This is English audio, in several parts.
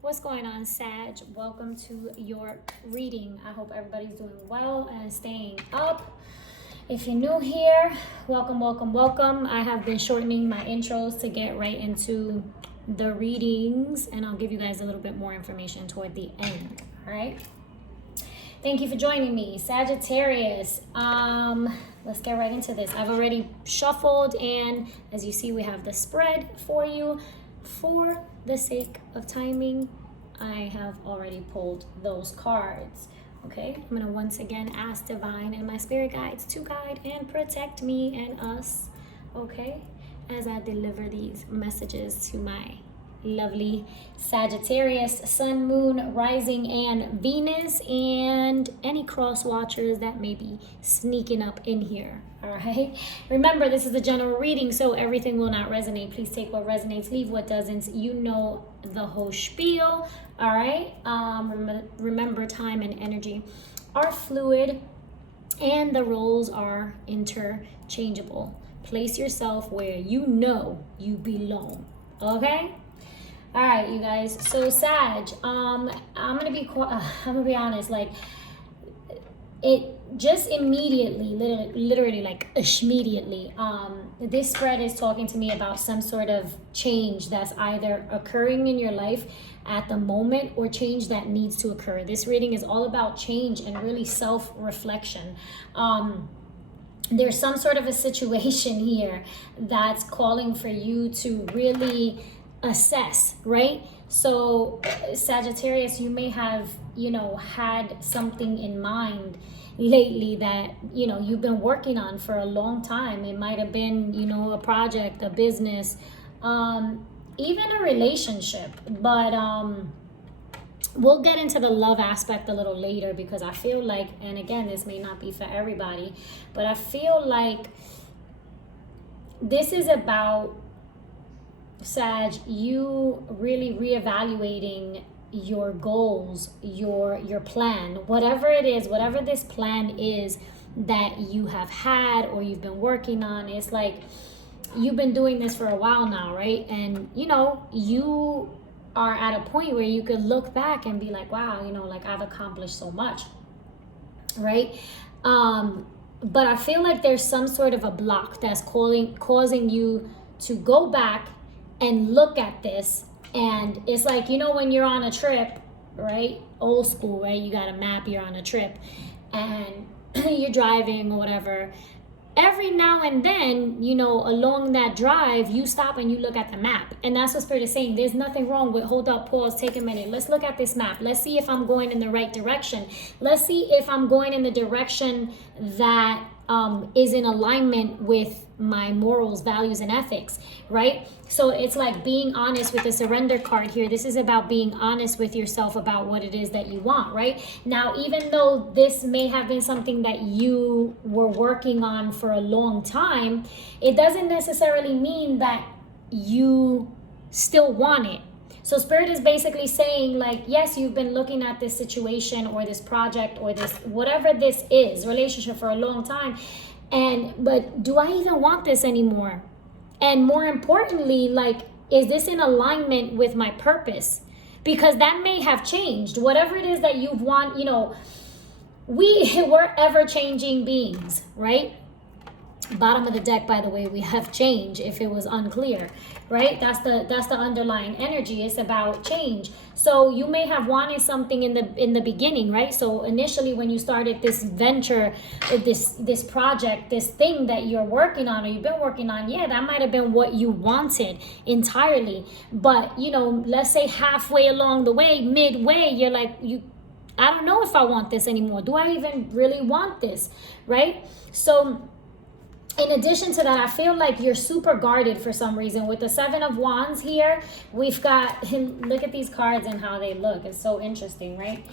What's going on, Sag? Welcome to your reading. I hope everybody's doing well and staying up. If you're new here, welcome. I have been shortening my intros to get right into the readings, and I'll give you guys a little bit more information toward the end. All right. Thank you for joining me, Sagittarius. Let's get right into this. I've already shuffled, and as you see, we have the spread for you. For the sake of timing, I have already pulled those cards. Okay, I'm gonna once again ask Divine and my spirit guides to guide and protect me and us, okay, as I deliver these messages to my lovely Sagittarius, Sun, Moon, Rising, and Venus, and any cross watchers that may be sneaking up in here. All right, remember, this is a general reading, so everything will not resonate. Please take what resonates, leave what doesn't. You know the whole spiel. All right, remember, time and energy are fluid and the roles are interchangeable. Place yourself where you know you belong. Okay. All right, you guys. So Sag, I'm gonna be honest. Like, it just immediately, literally like immediately. This spread is talking to me about some sort of change that's either occurring in your life at the moment or change that needs to occur. This reading is all about change and really self-reflection. There's some sort of a situation here that's calling for you to really assess, right? So Sagittarius, you may have, had something in mind lately that, you've been working on for a long time. It might have been, a project, a business, even a relationship. But we'll get into the love aspect a little later, because I feel like, and again, this may not be for everybody, but I feel like this is about, Sag, you really reevaluating your goals, your plan, whatever it is, whatever this plan is that you have had or you've been working on. It's like you've been doing this for a while now, right? And you are at a point where you could look back and be like, wow, like I've accomplished so much, right? But I feel like there's some sort of a block that's causing you to go back and look at this. And it's like, when you're on a trip, right? Old school, right? You got a map, you're on a trip and you're driving or whatever. Every now and then, along that drive, you stop and you look at the map. And that's what Spirit is saying. There's nothing wrong with hold up, pause, take a minute. Let's look at this map. Let's see if I'm going in the right direction. Let's see if I'm going in the direction that is in alignment with my morals, values, and ethics, right? So it's like being honest with the surrender card here. This is about being honest with yourself about what it is that you want, right? Now, even though this may have been something that you were working on for a long time, it doesn't necessarily mean that you still want it. So Spirit is basically saying, like, yes, you've been looking at this situation or this project or this, whatever this is, relationship for a long time. But do I even want this anymore? And more importantly, like, is this in alignment with my purpose? Because that may have changed. Whatever it is that you want, we're ever-changing beings, right? Bottom of the deck, by the way, we have change, if it was unclear, right? That's the underlying energy. It's about change. So you may have wanted something in the beginning, right? So initially when you started this venture, this project, this thing that you're working on or you've been working on, yeah, that might have been what you wanted entirely. But let's say halfway along the way, midway, you're like, I don't know if I want this anymore. Do I even really want this, right? So in addition to that, I feel like you're super guarded for some reason. With the Seven of Wands here, we've got, look at these cards and how they look. It's so interesting, right?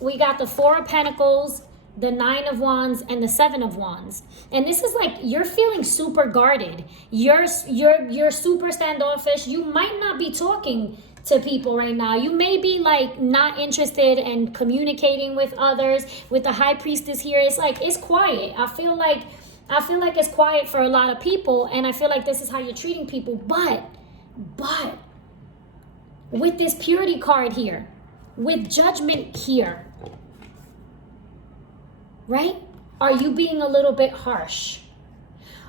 We got the Four of Pentacles, the Nine of Wands, and the Seven of Wands. And this is like, you're feeling super guarded. You're super standoffish. You might not be talking to people right now. You may be like not interested in communicating with others. With the High Priestess here, it's like, it's quiet. I feel like it's quiet for a lot of people, and I feel like this is how you're treating people. But with this purity card here, with judgment here, right? Are you being a little bit harsh?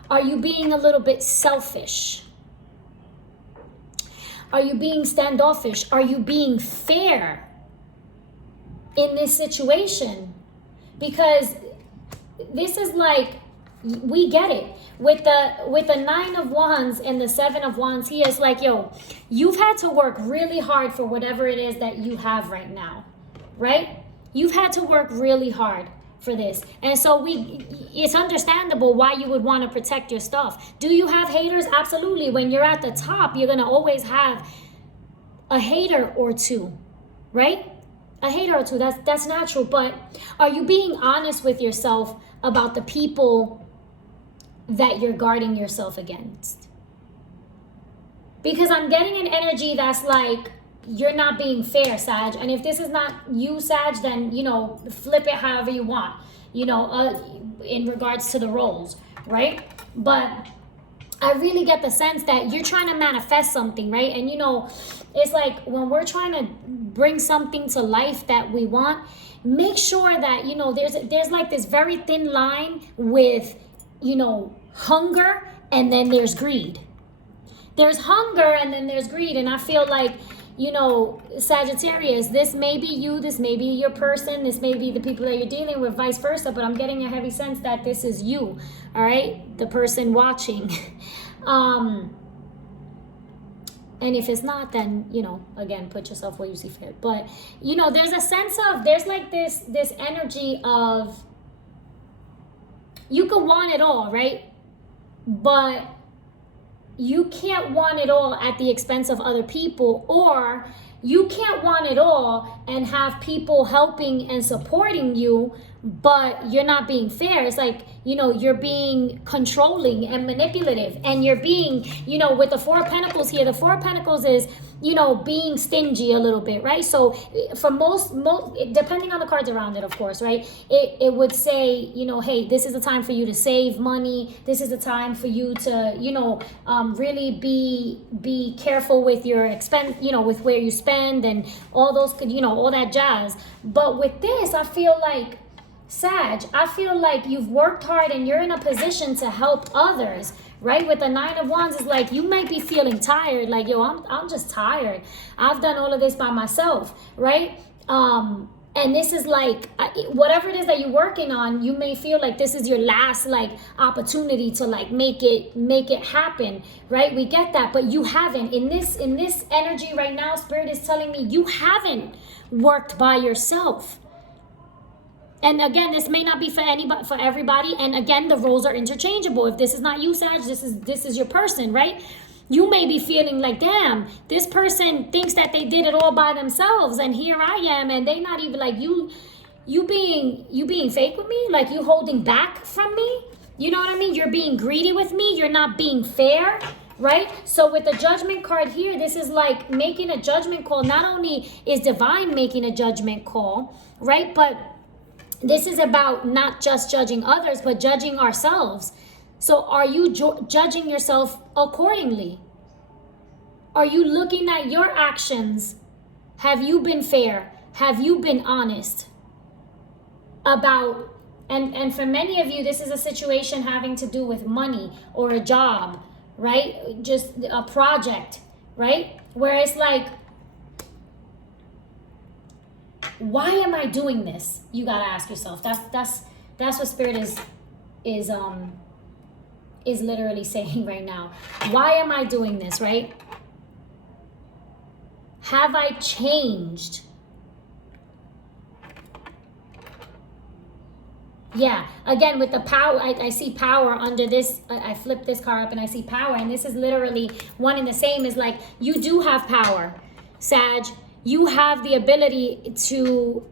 Are you being a little bit selfish? Are you being standoffish? Are you being fair in this situation? Because this is like, we get it. With the 9 of Wands and the 7 of Wands here, it's like, yo, you've had to work really hard for whatever it is that you have right now, right? You've had to work really hard for this. And so it's understandable why you would want to protect your stuff. Do you have haters? Absolutely. When you're at the top, you're going to always have a hater or two, right? A hater or two, that's natural. But are you being honest with yourself about the people that you're guarding yourself against? Because I'm getting an energy that's like, you're not being fair, Sag. And if this is not you, Sag, then, you know, flip it however you want, you know, in regards to the roles, right? But I really get the sense that you're trying to manifest something, right? And, you know, it's like when we're trying to bring something to life that we want, make sure that, you know, there's like this very thin line with, you know, hunger, and then there's greed. There's hunger and then there's greed. And I feel like, you know, Sagittarius, this may be you, this may be your person, this may be the people that you're dealing with, vice versa, but I'm getting a heavy sense that this is you, all right? The person watching. And if it's not, then, you know, again, put yourself where you see fit. But, you know, there's a sense of, there's like this energy of, you can want it all, right? But you can't want it all at the expense of other people, or you can't want it all and have people helping and supporting you, but you're not being fair. It's like, you know, you're being controlling and manipulative, and you're being, you know, with the 4 of Pentacles here, the 4 of Pentacles is, you know, being stingy a little bit, right? So for most, depending on the cards around it, of course, right? It would say, you know, hey, this is the time for you to save money. This is the time for you to, you know, really be careful with your expense, you know, with where you spend and all those, you know, all that jazz. But with this, I feel like, Sag, I feel like you've worked hard and you're in a position to help others, right? With the 9 of Wands, it's like you might be feeling tired, like, yo, I'm just tired. I've done all of this by myself, right? And this is like, whatever it is that you're working on, you may feel like this is your last like opportunity to like make it happen, right? We get that, but you haven't. In this energy right now, Spirit is telling me you haven't worked by yourself. And again, this may not be for anybody, for everybody. And again, the roles are interchangeable. If this is not you, Sag, this is your person, right? You may be feeling like, damn, this person thinks that they did it all by themselves, and here I am, and they not even like you being fake with me, like you holding back from me. You know what I mean? You're being greedy with me. You're not being fair, right? So with the Judgment card here, this is like making a judgment call. Not only is divine making a judgment call, right? But this is about not just judging others, but judging ourselves. So are you judging yourself accordingly? Are you looking at your actions? Have you been fair? Have you been honest about, and for many of you, this is a situation having to do with money or a job, right? Just a project, right? Where it's like, why am I doing this? You gotta ask yourself. That's what Spirit is literally saying right now. Why am I doing this, right? Have I changed? Yeah, again, with the power, I see power under this. I flip this card up and I see power, and this is literally one and the same. Is like, you do have power, Sag. You have the ability to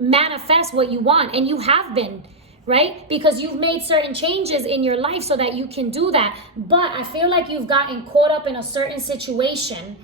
manifest what you want, and you have been, right? Because you've made certain changes in your life so that you can do that. But I feel like you've gotten caught up in a certain situation,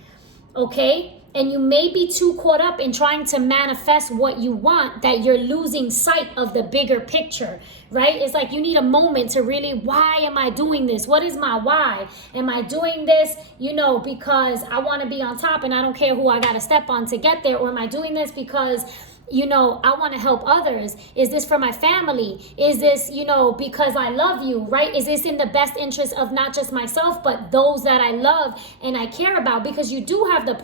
okay? And you may be too caught up in trying to manifest what you want that you're losing sight of the bigger picture, right? It's like you need a moment to really, why am I doing this? What is my why? Am I doing this, because I want to be on top and I don't care who I got to step on to get there? Or am I doing this because I want to help others? Is this for my family? Is this, because I love you, right? Is this in the best interest of not just myself, but those that I love and I care about? Because you do have the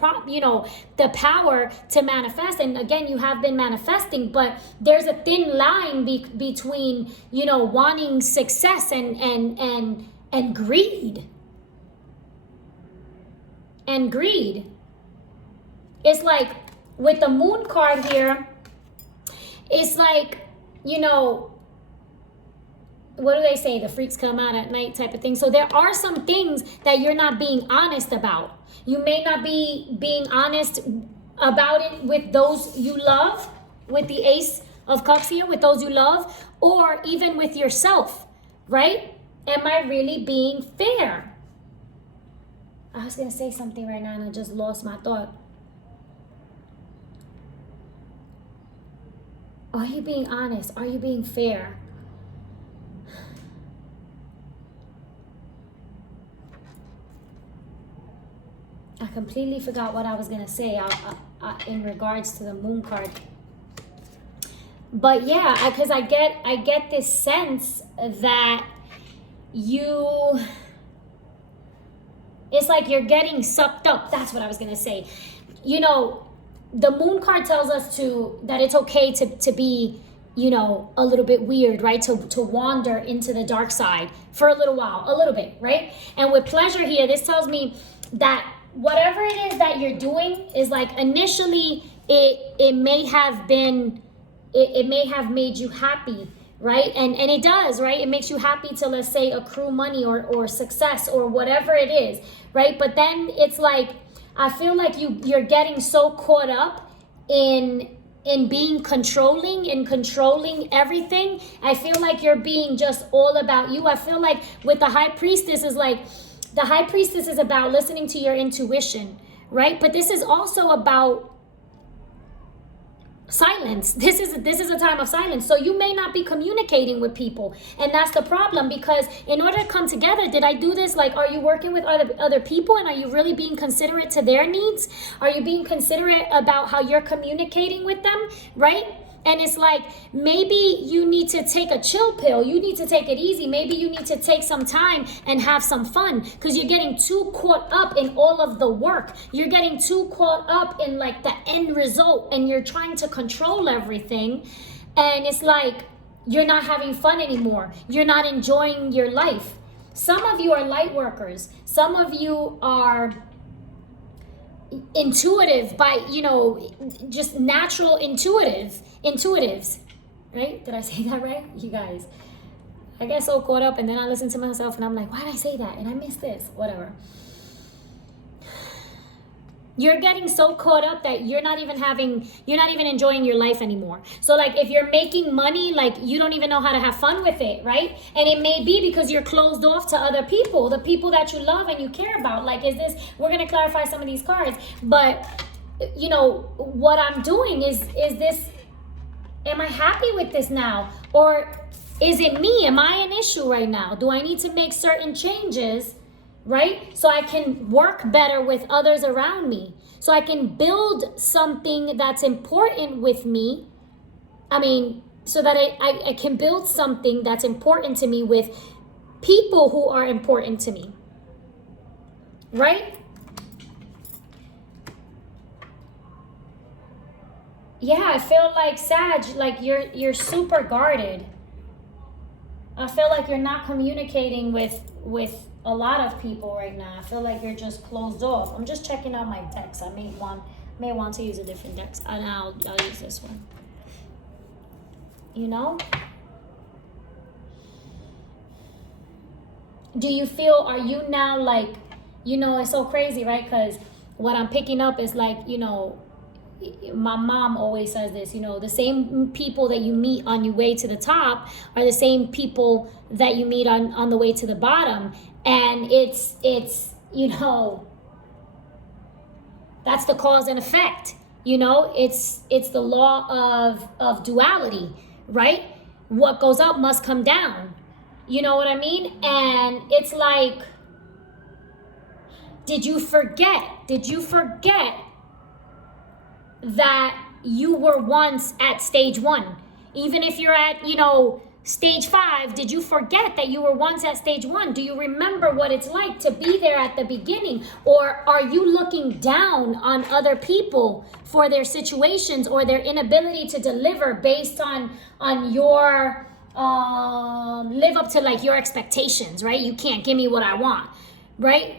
power to manifest. And again, you have been manifesting, but there's a thin line between, wanting success and greed. And greed. It's like with the moon card here, it's like, what do they say? The freaks come out at night type of thing. So there are some things that you're not being honest about. You may not be being honest about it with those you love, with the Ace of Cups here, with those you love, or even with yourself, right? Am I really being fair? I was going to say something right now and I just lost my thought. Are you being honest? Are you being fair? I completely forgot what I was going to say in regards to the moon card. But yeah, because I get this sense that it's like you're getting sucked up. That's what I was going to say. The moon card tells us that it's okay to be, a little bit weird, right? To wander into the dark side for a little while, a little bit, right? And with pleasure here, this tells me that whatever it is that you're doing is like initially it may have made you happy, right? And it does, right? It makes you happy to, let's say, accrue money or success or whatever it is, right? But then it's like, I feel like you're getting so caught up in being controlling and controlling everything. I feel like you're being just all about you. I feel like with the High Priestess is like, the High Priestess is about listening to your intuition, right? But this is also about silence. This is a time of silence. So you may not be communicating with people, and that's the problem, because in order to come together, did I do this? Like, are you working with other people, and are you really being considerate to their needs? Are you being considerate about how you're communicating with them, right? And it's like, maybe you need to take a chill pill. You need to take it easy. Maybe you need to take some time and have some fun, because you're getting too caught up in all of the work. You're getting too caught up in like the end result, and you're trying to control everything. And it's like, you're not having fun anymore. You're not enjoying your life. Some of you are light workers. Some of you are intuitive by, just natural intuitives, right? Did I say that right? You guys, I get so caught up, and then I listen to myself and I'm like, why did I say that? And I missed this, whatever. You're getting so caught up that you're not even enjoying your life anymore. So like, if you're making money, like, you don't even know how to have fun with it, right? And it may be because you're closed off to other people, the people that you love and you care about. Like, we're going to clarify some of these cards, but what I'm doing is this, am I happy with this now? Or is it me? Am I an issue right now? Do I need to make certain changes, right? So I can work better with others around me. So I can build something that's important with me. So that I can build something that's important to me with people who are important to me. Right? Yeah, I feel like, Sag, like you're super guarded. I feel like you're not communicating with a lot of people right now. I feel like you're just closed off. I'm just checking out my decks. I may want to use a different deck, and I'll use this one. Do you feel, are you now like, it's so crazy, right? Because what I'm picking up is like, my mom always says this, the same people that you meet on your way to the top are the same people that you meet on the way to the bottom. And it's That's the cause and effect. You know, it's the law of duality, right? What goes up must come down. You know what I mean? And it's like, did you forget that you were once at stage 1? Even if you're at, stage 5, did you forget that you were once at stage 1? Do you remember what it's like to be there at the beginning? Or are you looking down on other people for their situations or their inability to deliver based on your live up to like your expectations, right? You can't give me what I want, right?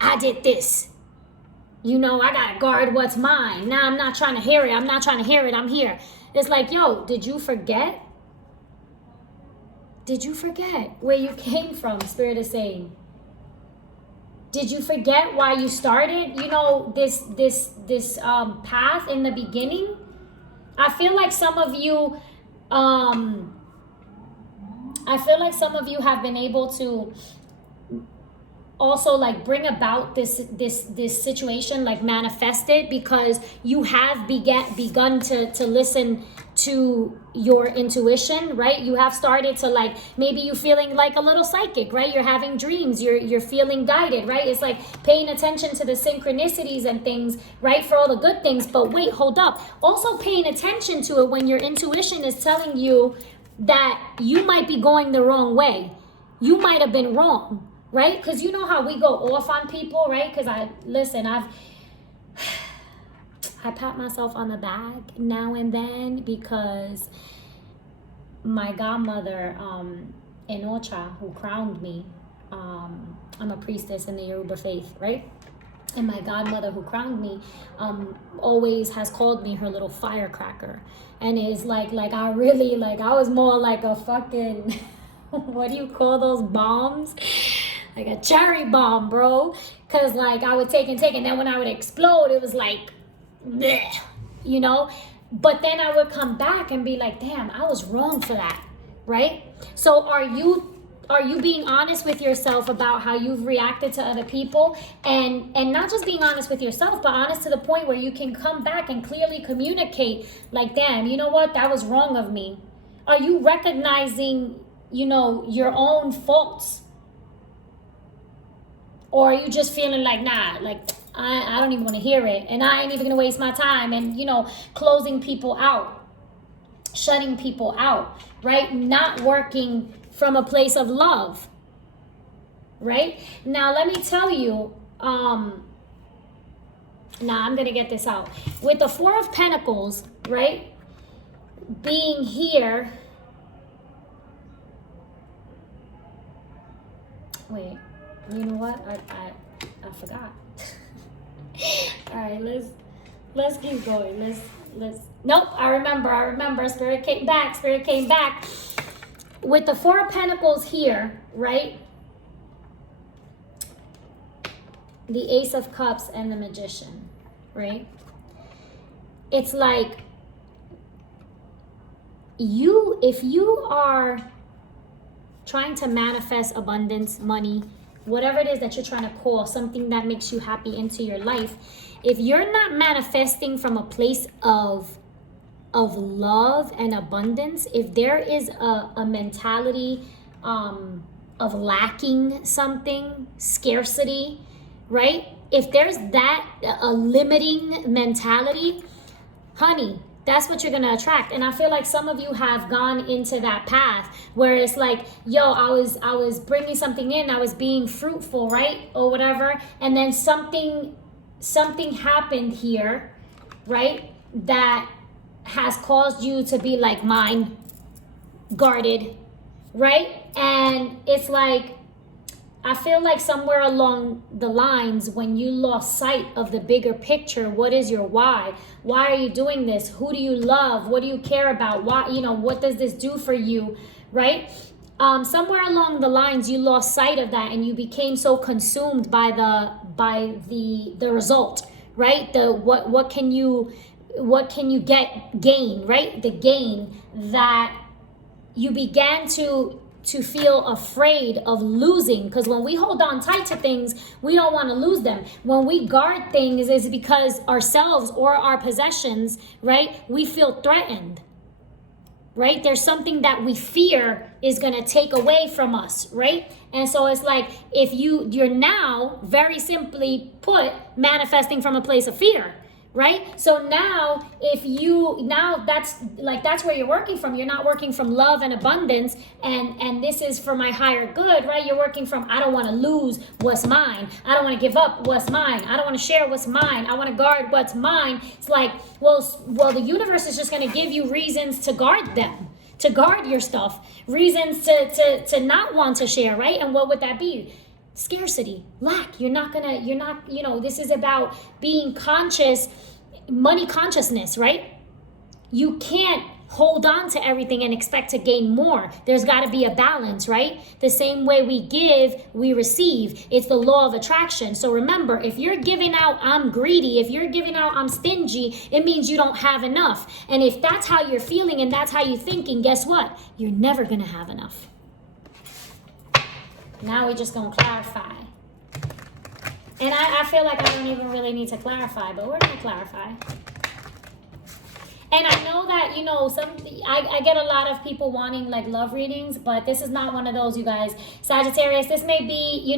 I did this. I gotta guard what's mine. Now I'm not trying to hear it. I'm here. It's like, yo, did you forget? Did you forget where you came from? Spirit is saying. Did you forget why you started? This path in the beginning. I feel like some of you, have been able to also like bring about this situation, like manifest it, because you have begun to listen to your intuition, right? You have started to like, maybe you feeling like a little psychic, right? You're having dreams, you're feeling guided, right? It's like paying attention to the synchronicities and things, right? For all the good things. But wait, hold up. Also paying attention to it when your intuition is telling you that you might be going the wrong way. You might have been wrong. Right? Because you know how we go off on people, right? Because I pat myself on the back now and then because my godmother in Ocha, who crowned me, I'm a priestess in the Yoruba faith, right? And my godmother who crowned me always has called me her little firecracker. And it's like I was more like a fucking, what do you call those bombs? Like a cherry bomb, bro. Because like I would take and then when I would explode, it was like, bleh, But then I would come back and be like, damn, I was wrong for that, right? So are you being honest with yourself about how you've reacted to other people? And not just being honest with yourself, but honest to the point where you can come back and clearly communicate like, damn, you know what? That was wrong of me. Are you recognizing, your own faults? Or are you just feeling like, nah, like, I don't even want to hear it. And I ain't even going to waste my time. And, closing people out. Shutting people out. Right? Not working from a place of love. Right? Now, let me tell you. I'm going to get this out. With the 4 of Pentacles, right? Being here. Wait. You know what? I forgot. All right, let's keep going. Let's. Nope, I remember. Spirit came back. With the 4 of Pentacles here, right? The Ace of Cups and the Magician, right? It's like if you are trying to manifest abundance, money, whatever it is that you're trying to call, something that makes you happy into your life, if you're not manifesting from a place of love and abundance, if there is a mentality of lacking something, scarcity, right? If there's a limiting mentality, honey, that's what you're going to attract. And I feel like some of you have gone into that path where it's like, yo, I was bringing something in, I was being fruitful, right? Or whatever. And then something happened here, right? That has caused you to be like mine, guarded, right? And it's like, I feel like somewhere along the lines, when you lost sight of the bigger picture, what is your why? Why are you doing this? Who do you love? What do you care about? Why, what does this do for you? Right? Somewhere along the lines, you lost sight of that and you became so consumed by the result, right? What can you gain, right? The gain that you began to to feel afraid of losing, because when we hold on tight to things, we don't want to lose them. When we guard things, is because ourselves or our possessions, right? We feel threatened, right? There's something that we fear is going to take away from us, right? And so it's like, if you're now, very simply put, manifesting from a place of fear, right? So now that's where you're working from. You're not working from love and abundance and this is for my higher good, right? You're working from, I don't want to lose what's mine. I don't want to give up what's mine. I don't want to share what's mine. I want to guard what's mine. It's like, well, the universe is just going to give you reasons to guard them, to guard your stuff, reasons to not want to share, right? And what would that be? Scarcity, lack. This is about being conscious, money consciousness, right? You can't hold on to everything and expect to gain more. There's got to be a balance, right? The same way we give, we receive. It's the law of attraction. So remember, if you're giving out, I'm greedy. If you're giving out, I'm stingy, it means you don't have enough. And if that's how you're feeling and that's how you're thinking, guess what? You're never going to have enough. Now we're just going to clarify. And I feel like I don't even really need to clarify, but we're going to clarify. And I know that, I get a lot of people wanting like love readings, but this is not one of those, you guys. Sagittarius, this may be,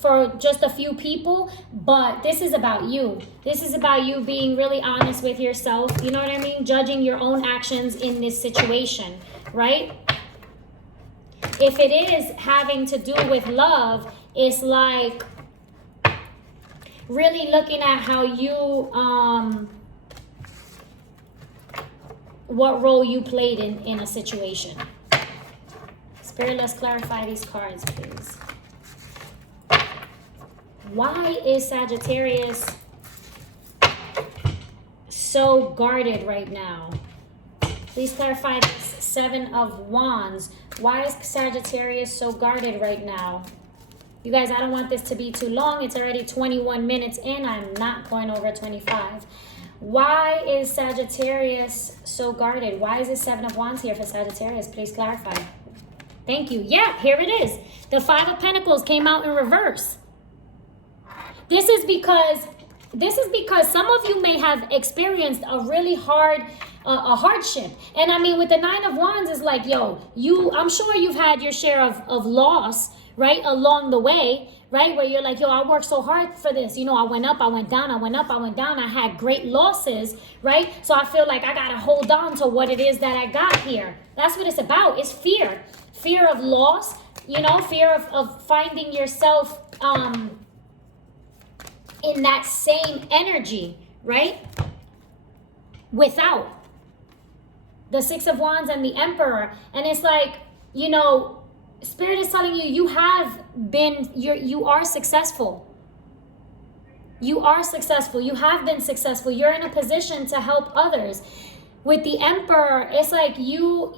for just a few people, but this is about you. This is about you being really honest with yourself. You know what I mean? Judging your own actions in this situation, right? If it is having to do with love, it's like really looking at how you, what role you played in a situation. Spirit, let's clarify these cards, please. Why is Sagittarius so guarded right now? Please clarify this. 7 of Wands. Why is Sagittarius so guarded right now? You guys, I don't want this to be too long. It's already 21 minutes in. I'm not going over 25. Why is Sagittarius so guarded? Why is it 7 of Wands here for Sagittarius? Please clarify. Thank you. Yeah, here it is. The 5 of Pentacles came out in reverse. This is because some of you may have experienced a really hard hardship. And I mean, with the 9 of Wands, is like, I'm sure you've had your share of loss, right, along the way, right, where you're like, I worked so hard for this. I went up, I went down, I went up, I went down. I had great losses, right? So I feel like I got to hold on to what it is that I got here. That's what it's about. It's fear. Fear of loss, fear of finding yourself in that same energy, right? Without. The 6 of Wands and the Emperor. And it's like, Spirit is telling you, you are successful. You are successful. You have been successful. You're in a position to help others. With the Emperor, it's like if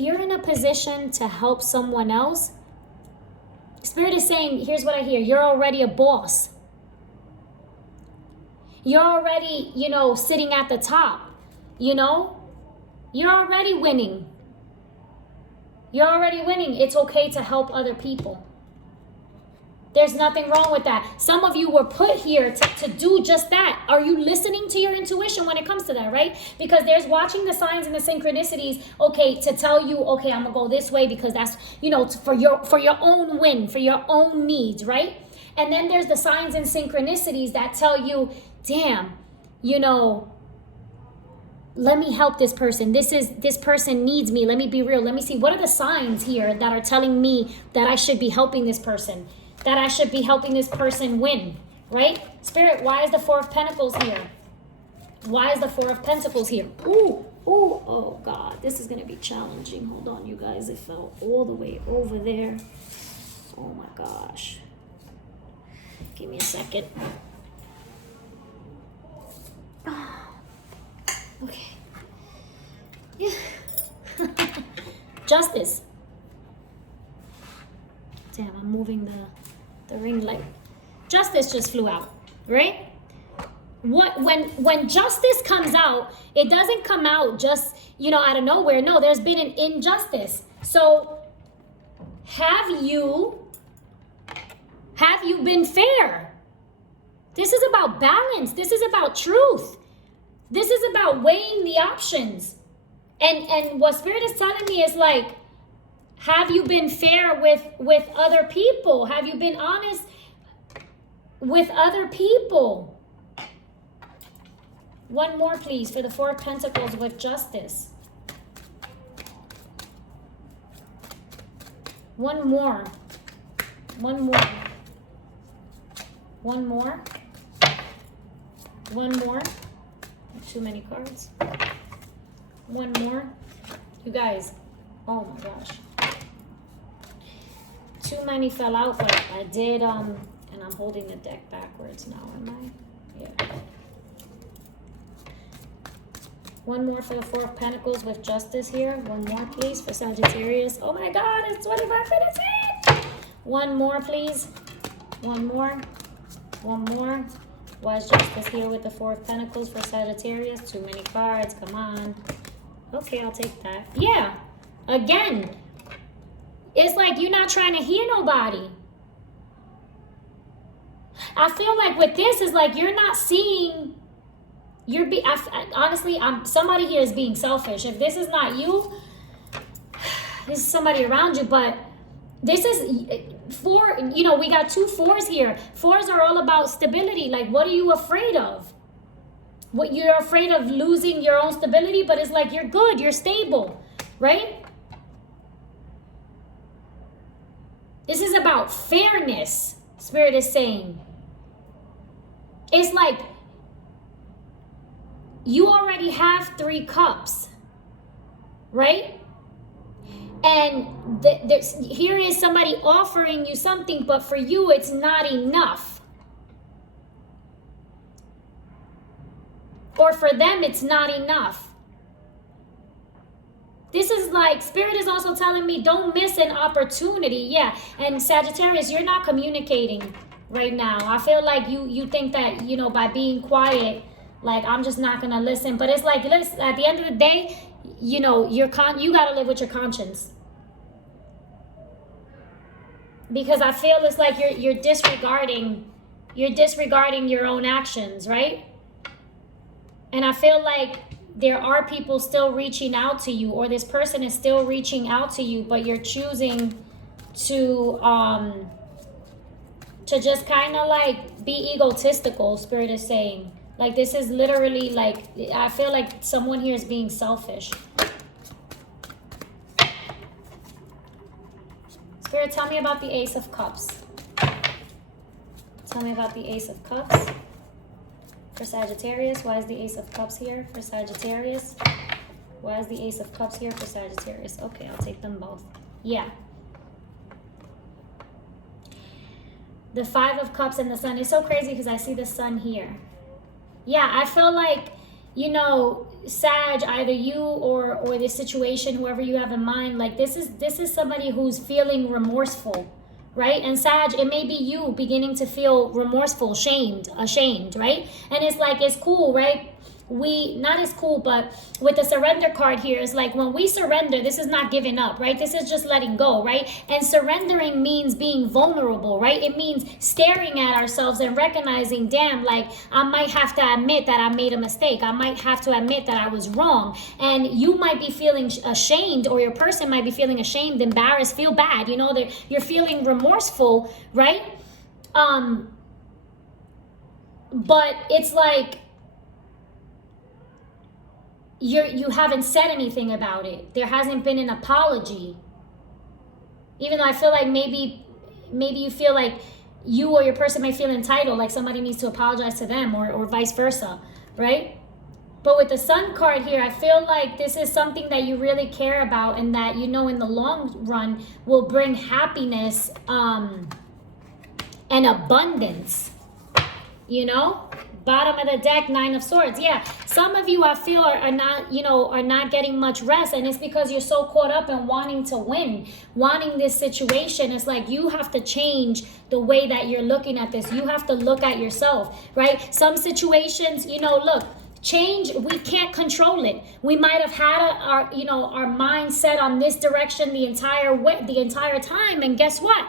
you're in a position to help someone else, Spirit is saying, here's what I hear. You're already a boss. You're already, sitting at the top, You're already winning. You're already winning. It's okay to help other people. There's nothing wrong with that. Some of you were put here to do just that. Are you listening to your intuition when it comes to that, right? Because there's watching the signs and the synchronicities, okay, to tell you, okay, I'm going to go this way because that's, for your own win, for your own needs, right? And then there's the signs and synchronicities that tell you, damn, let me help this person. This person needs me. Let me be real. Let me see. What are the signs here that are telling me that I should be helping this person? That I should be helping this person win, right? Spirit, why is the 4 of Pentacles here? Why is the 4 of Pentacles here? Oh God, this is going to be challenging. Hold on, you guys. It fell all the way over there. Oh my gosh. Give me a second. Okay. Yeah. Justice. Damn, I'm moving the ring light. Justice just flew out, right? when justice comes out, it doesn't come out just, out of nowhere. No, there's been an injustice. So have you been fair? This is about balance. This is about truth. This is about weighing the options. And what Spirit is telling me is like, have you been fair with other people? Have you been honest with other people? One more, please, for the Four of Pentacles with justice. One more. One more. One more. One more. Too many cards. One more. You guys, oh my gosh. Too many fell out, but I did, and I'm holding the deck backwards now, am I? Yeah. One more for the Four of Pentacles with justice here. One more, please, for Sagittarius. Oh my God, it's 25 minutes in. One more, please. One more. One more. Why is justice here with the Four of Pentacles for Sagittarius? Too many cards. Come on. Okay, I'll take that. Yeah. Again, it's like you're not trying to hear nobody. I feel like with this is like you're not seeing. Honestly, somebody here is being selfish. If this is not you, this is somebody around you. But this is four. We got 2 4s here. 4s are all about stability. Like, what are you afraid of? What you're afraid of losing your own stability, but it's like you're good, you're stable, right? This is about fairness. Spirit is saying. It's like you already have 3 cups, right? And here is somebody offering you something, but for you, it's not enough. Or for them, it's not enough. This is like, Spirit is also telling me, don't miss an opportunity. Yeah, and Sagittarius, you're not communicating right now. I feel like you think that, by being quiet, like, I'm just not going to listen. But it's like, listen, at the end of the day, you got to live with your conscience. Because I feel it's like you're disregarding your own actions, right? And I feel like there are people still reaching out to you, or this person is still reaching out to you, but you're choosing to just kind of like be egotistical, Spirit is saying. Like, this is literally like, I feel like someone here is being selfish. Spirit, tell me about the Ace of Cups. Tell me about the Ace of Cups for Sagittarius. Why is the Ace of Cups here for Sagittarius? Why is the Ace of Cups here for Sagittarius? Okay, I'll take them both. Yeah. The Five of Cups and the Sun. It's so crazy because I see the Sun here. Yeah, I feel like, Sag, either you or this situation, whoever you have in mind, like this is somebody who's feeling remorseful, right? And Sag, it may be you beginning to feel remorseful, ashamed, right? And it's like, it's cool, right? Not as cool, but with the surrender card here, it's like when we surrender, this is not giving up, right? This is just letting go, right? And surrendering means being vulnerable, right? It means staring at ourselves and recognizing, damn, like I might have to admit that I made a mistake. I might have to admit that I was wrong. And you might be feeling ashamed, or your person might be feeling ashamed, embarrassed, feel bad, that you're feeling remorseful, right? But it's like, you haven't said anything about it. There hasn't been an apology. Even though I feel like maybe you feel like you or your person may feel entitled, like somebody needs to apologize to them, or vice versa, right? But with the Sun card here, I feel like this is something that you really care about, and that in the long run will bring happiness and abundance, Bottom of the deck, 9 of Swords. Yeah, some of you I feel are not, you know, are not getting much rest, and it's because you're so caught up in wanting to win, wanting this situation. It's like you have to change the way that you're looking at this. You have to look at yourself, right? Some situations, you know, look, change, we can't control it. We might have had our, you know, our mind set on this direction the entire time, and guess what?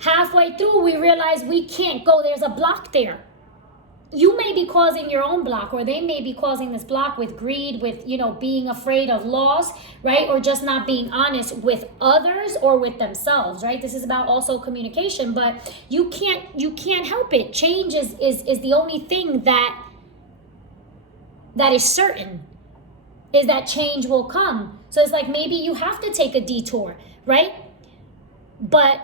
Halfway through, we realize we can't go. There's a block there. You may be causing your own block, or they may be causing this block with greed, with, you know, being afraid of loss, right? Or just not being honest with others or with themselves, right? This is about also communication, but you can't help it. Change is the only thing that is certain, is that change will come. So it's like maybe you have to take a detour, right? But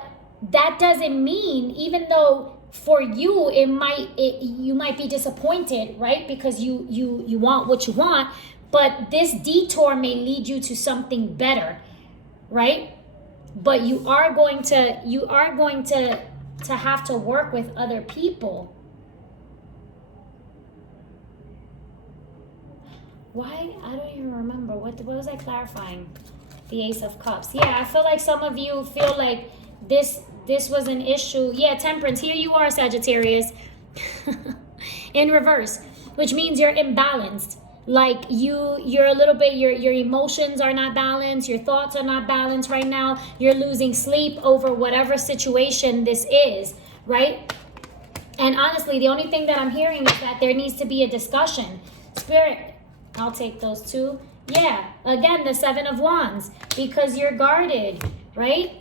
that doesn't mean, even though for you you might be disappointed, right? Because you want what you want, but this detour may lead you to something better, right? But you are going to have to work with other people. Why? I don't even remember. What was I clarifying? The Ace of Cups. Yeah, I feel like some of you feel like this was an issue. Yeah, Temperance. Here you are, Sagittarius. In reverse, which means you're imbalanced. Like you're a little bit, your emotions are not balanced. Your thoughts are not balanced right now. You're losing sleep over whatever situation this is, right? And honestly, the only thing that I'm hearing is that there needs to be a discussion. Spirit, I'll take those two. Yeah, again, the 7 of Wands, because you're guarded, right?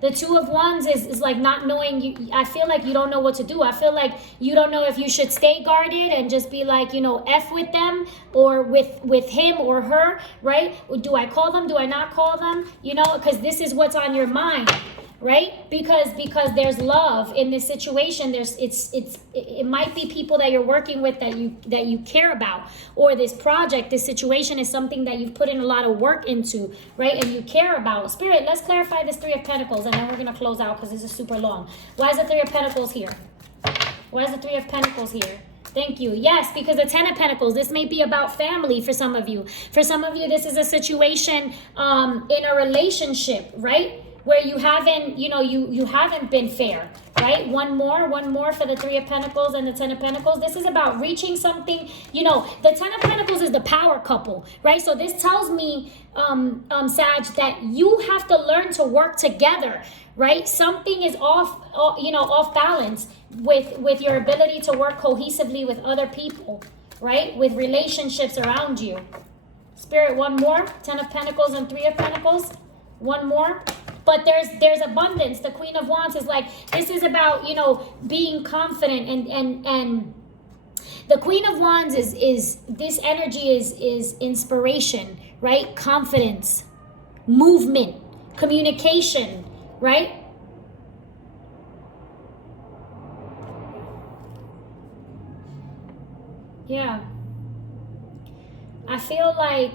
The 2 of Wands is like not knowing. I feel like you don't know what to do. I feel like you don't know if you should stay guarded and just be like, you know, F with them, or with him or her, right? Do I call them? Do I not call them? You know, because this is what's on your mind, right? Because there's love in this situation. It might be people that you're working with that you care about, or this project, this situation is something that you've put in a lot of work into, right? And you care about. Spirit, let's clarify this 3 of Pentacles, and then we're gonna close out because this is super long. Why is the 3 of Pentacles here? Why is the 3 of Pentacles here? Thank you. Yes, because the 10 of Pentacles, this may be about family for some of you. For some of you, this is a situation in a relationship, right? Where you haven't, you know, you haven't been fair, right? One more for the 3 of Pentacles and the 10 of Pentacles. This is about reaching something. You know, the 10 of Pentacles is the power couple, right? So this tells me, Sag, that you have to learn to work together, right? Something is off balance with your ability to work cohesively with other people, right? With relationships around you. Spirit, one more. 10 of Pentacles and 3 of Pentacles. One more. But there's abundance. The Queen of Wands is like, this is about, you know, being confident, and the Queen of Wands is this energy is inspiration, right? Confidence, movement, communication, right? Yeah. I feel like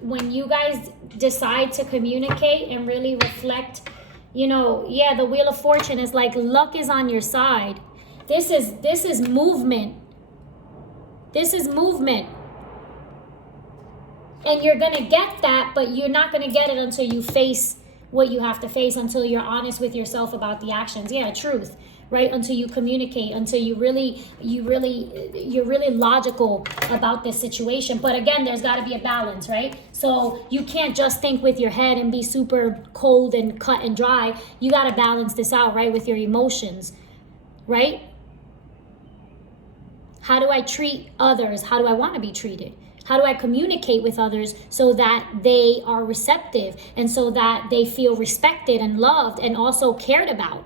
when you guys decide to communicate and really reflect, you know, yeah, the Wheel of Fortune is like luck is on your side. This is movement. This is movement. And you're going to get that, but you're not going to get it until you face what you have to face, until you're honest with yourself about the actions. Yeah, truth. Right? Until you communicate, until you're really logical about this situation. But again, there's got to be a balance, right? So you can't just think with your head and be super cold and cut and dry. You got to balance this out, right? With your emotions, right? How do I treat others? How do I want to be treated? How do I communicate with others so that they are receptive and so that they feel respected and loved and also cared about?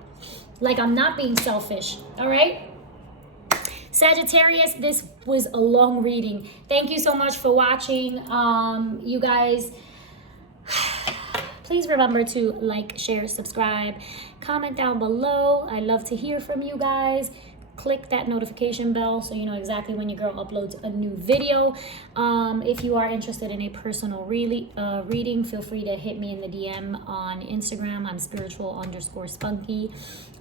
Like I'm not being selfish, all right? Sagittarius, this was a long reading. Thank you so much for watching. You guys, please remember to like, share, subscribe, comment down below. I love to hear from you guys. click that notification bell so you know exactly when your girl uploads a new video. If you are interested in a personal reading, feel free to hit me in the DM on Instagram. I'm spiritual_spunky.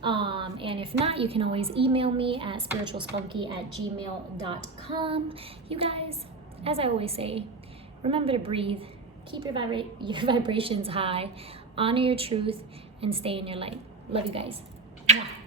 And if not, you can always email me at spiritualspunky@gmail.com. You guys, as I always say, remember to breathe, keep your vibrations high, honor your truth, and stay in your light. Love you guys. Mwah.